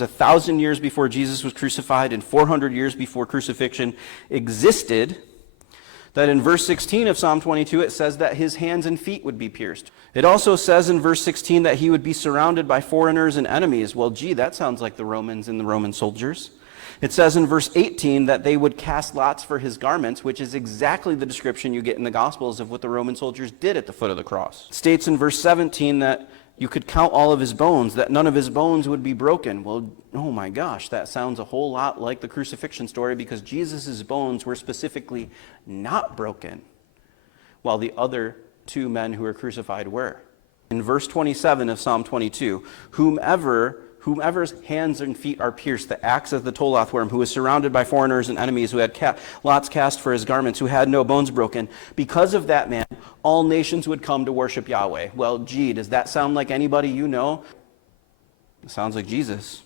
1,000 years before Jesus was crucified and 400 years before crucifixion existed, that in verse 16 of Psalm 22 it says that his hands and feet would be pierced. It also says in verse 16 that he would be surrounded by foreigners and enemies. Well, gee, that sounds like the Romans and the Roman soldiers. It says in verse 18 that they would cast lots for his garments, which is exactly the description you get in the Gospels of what the Roman soldiers did at the foot of the cross. It states in verse 17 that you could count all of his bones, that none of his bones would be broken. Well, oh my gosh, that sounds a whole lot like the crucifixion story, because Jesus' bones were specifically not broken, while the other two men who were crucified were. In verse 27 of Psalm 22, whomever's hands and feet are pierced, that acts as the Toloth worm, who was surrounded by foreigners and enemies, who had lots cast for his garments, who had no bones broken, because of that man, all nations would come to worship Yahweh. Well, gee, does that sound like anybody you know? It sounds like Jesus.